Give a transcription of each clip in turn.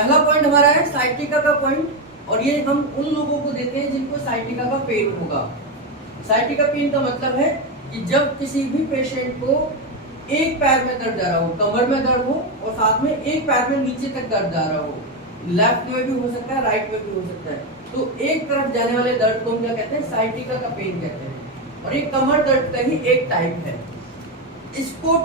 पहला पॉइंट हमारा है साइटिका का पॉइंट, और ये हम उन लोगों को देते हैं जिनको साइटिका का पेन होगा। साइटिका पेन का मतलब है कि जब किसी भी पेशेंट को एक पैर में दर्द आ रहा हो, कमर में दर्द हो और साथ में एक पैर में नीचे तक दर्द आ रहा हो, लेफ्ट में भी हो सकता है, राइट में भी हो सकता है, तो एक तरफ जाने वाले दर्द को हम क्या कहते हैं, साइटिका का पेन कहते हैं। और ये कमर दर्द का ही एक टाइप है। इसको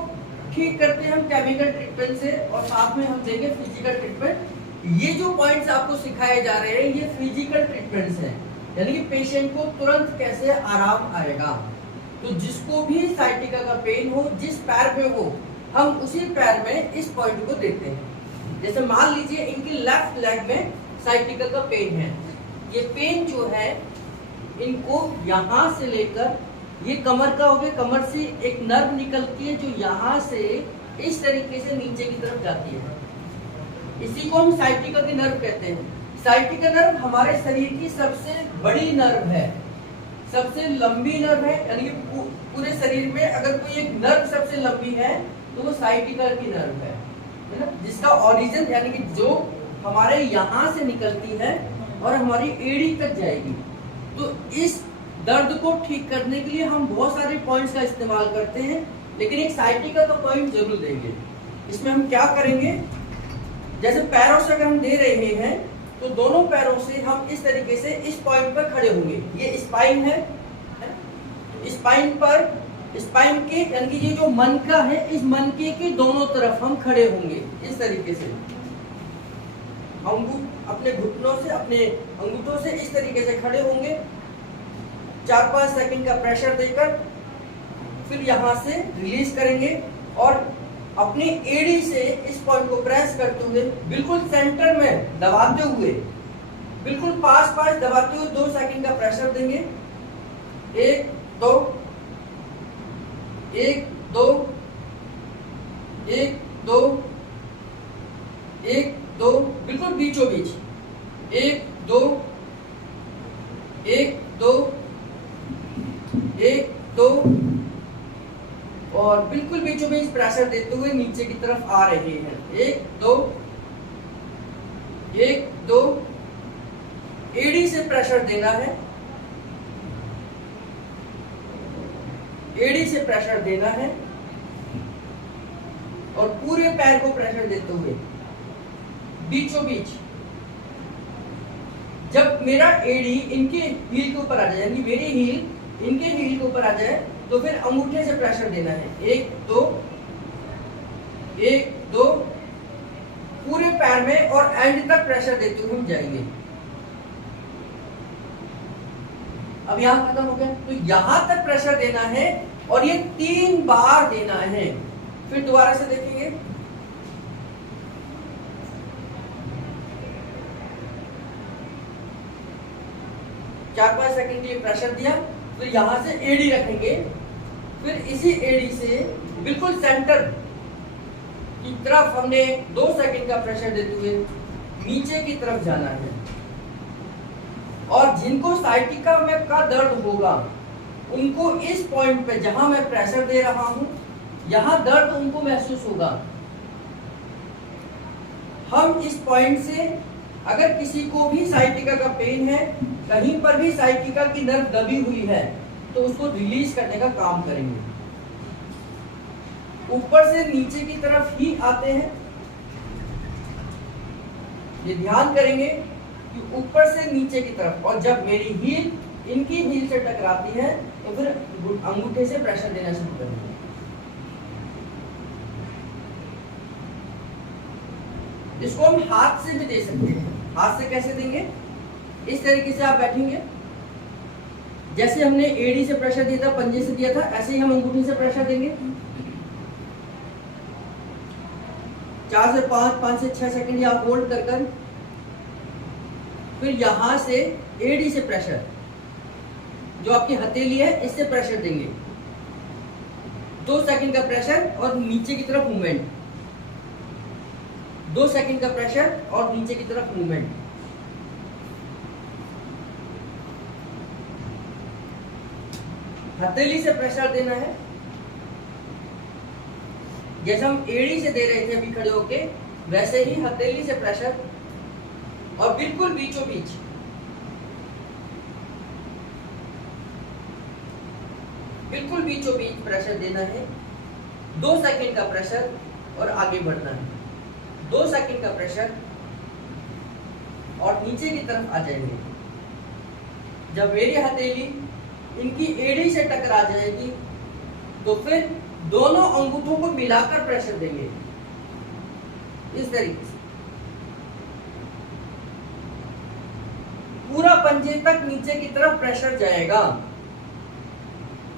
ठीक करते हैं हम केमिकल ट्रीटमेंट से, और साथ में हम देंगे फिजिकल ट्रीटमेंट। ये जो पॉइंट्स आपको सिखाए जा रहे हैं ये फिजिकल ट्रीटमेंट्स हैं, यानी कि पेशेंट को तुरंत कैसे आराम आएगा। तो जिसको भी साइटिका का पेन हो, जिस पैर पे हो, हम उसी पैर में इस पॉइंट को देते हैं। जैसे मान लीजिए इनकी लेफ्ट लेग में साइटिका का पेन है, ये पेन जो है इनको यहां से लेकर, ये कमर का हो गया, कमर से एक नर्व निकलती है जो यहाँ से इस तरीके से नीचे की तरफ जाती है, इसी को हम साइटिका की नर्व कहते हैं। साइटिका नर्व हमारे शरीर की सबसे बड़ी नर्व है, सबसे लंबी नर्व है, यानी कि पूरे शरीर में अगर कोई एक नर्व सबसे लंबी है तो वो साइटिका की नर्व है ना, जिसका ओरिजिन यानी कि जो हमारे यहाँ से निकलती है और हमारी एड़ी तक जाएगी। तो इस दर्द को ठीक करने के लिए हम बहुत सारे पॉइंट्स का इस्तेमाल करते हैं, लेकिन एक साइटिका का पॉइंट जरूर देंगे। इसमें हम क्या करेंगे, जैसे पैरों से अगर हम दे रहे हैं तो दोनों पैरों से हम इस तरीके से इस पॉइंट पर खड़े होंगे। ये स्पाइन है, स्पाइन पर, स्पाइन के यानी कि ये जो मनका है, इस मनके के दोनों तरफ हम खड़े होंगे इस तरीके से। अपने घुटनों से, अपने अंगूठों से इस तरीके से खड़े होंगे, 4-5 सेकंड का प्रेशर देकर फिर यहां से रिलीज करेंगे और अपनी एड़ी से इस पॉइंट को प्रेस करते हुए बिल्कुल सेंटर में दबाते हुए, बिल्कुल पास दबाते हुए 2 सेकंड का प्रेशर देंगे। 1 2 1 2 1 2 1 2, बिल्कुल बीचों बीच 1 2 1 2 1 2, और बिल्कुल बीचों बीच प्रेशर देते हुए नीचे की तरफ आ रहे हैं। 1 2 1 2, एड़ी से प्रेशर देना है, एड़ी से प्रेशर देना है और पूरे पैर को प्रेशर देते हुए बीचों बीच। जब मेरा एड़ी इनके हील के ऊपर आ जाए, यानी मेरी हील इनके हील के ऊपर आ जाए, तो फिर अंगूठे से प्रेशर देना है। 1 2 1 2, पूरे पैर में और एंड तक प्रेशर देते हुए हम जाएंगे। अब यहां खत्म हो गया, तो यहां तक प्रेशर देना है और ये 3 बार देना है। फिर दोबारा से देखेंगे, चार 5 सेकंड के लिए प्रेशर दिया, तो यहां से एड़ी रखेंगे, फिर इसी एड़ी से बिल्कुल सेंटर की तरफ हमने 2 सेकंड का प्रेशर देते हुए नीचे की तरफ जाना है। और जिनको साइटिका में का दर्द होगा उनको इस पॉइंट पे जहां मैं प्रेशर दे रहा हूं, यहां दर्द उनको महसूस होगा। हम इस पॉइंट से अगर किसी को भी साइटिका का पेन है, कहीं पर भी साइटिका की नर्व दबी हुई है, तो उसको रिलीज करने का काम करेंगे। ऊपर से नीचे की तरफ ही आते हैं, ये ध्यान करेंगे कि ऊपर से नीचे की तरफ, और जब मेरी हील इनकी हील से टकराती है तो फिर अंगूठे से प्रेशर देना शुरू करेंगे। इसको हम हाथ से भी दे सकते हैं। हाथ से कैसे देंगे, इस तरीके से आप बैठेंगे, जैसे हमने एड़ी से प्रेशर दिया था, पंजे से दिया था, ऐसे ही हम अंगूठे से प्रेशर देंगे। 4 से 5 से 6 सेकंड या होल्ड कर फिर यहां से एड़ी से प्रेशर, जो आपकी हथेली है, इससे प्रेशर देंगे। 2 सेकंड का प्रेशर और नीचे की तरफ मूवमेंट, 2 सेकंड का प्रेशर और नीचे की तरफ मूवमेंट। हथेली से प्रेशर देना है, जैसे हम एड़ी से दे रहे थे अभी खड़े होके, वैसे ही हथेली से प्रेशर और बिल्कुल बीचों बीच प्रेशर देना है। 2 सेकंड का प्रेशर और आगे बढ़ना है। 2 सेकंड का प्रेशर और नीचे की तरफ आ जाएंगे। जब मेरी हथेली इनकी एड़ी से टकरा जाएगी तो फिर दोनों अंगूठों को मिलाकर प्रेशर देंगे इस तरीके से। पूरा पंजे तक नीचे की तरफ प्रेशर जाएगा।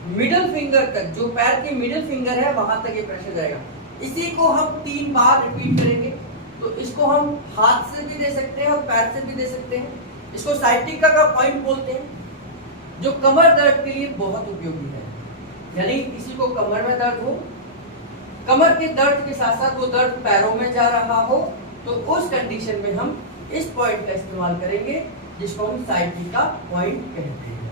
मिडिल फिंगर तक, जो पैर की मिडिल फिंगर है वहां तक ये प्रेशर जाएगा। इसी को हम 3 बार रिपीट करेंगे। तो इसको हम हाथ से भी दे सकते हैं और पैर से भी दे सकते हैं। इसको साइटिका का पॉइंट बोलते हैं, जो कमर दर्द के लिए बहुत उपयोगी है। यानी किसी को कमर में दर्द हो, कमर के दर्द के साथ साथ वो दर्द पैरों में जा रहा हो, तो उस कंडीशन में हम इस पॉइंट का इस्तेमाल करेंगे, जिसको हम साइटिका पॉइंट कहते हैं।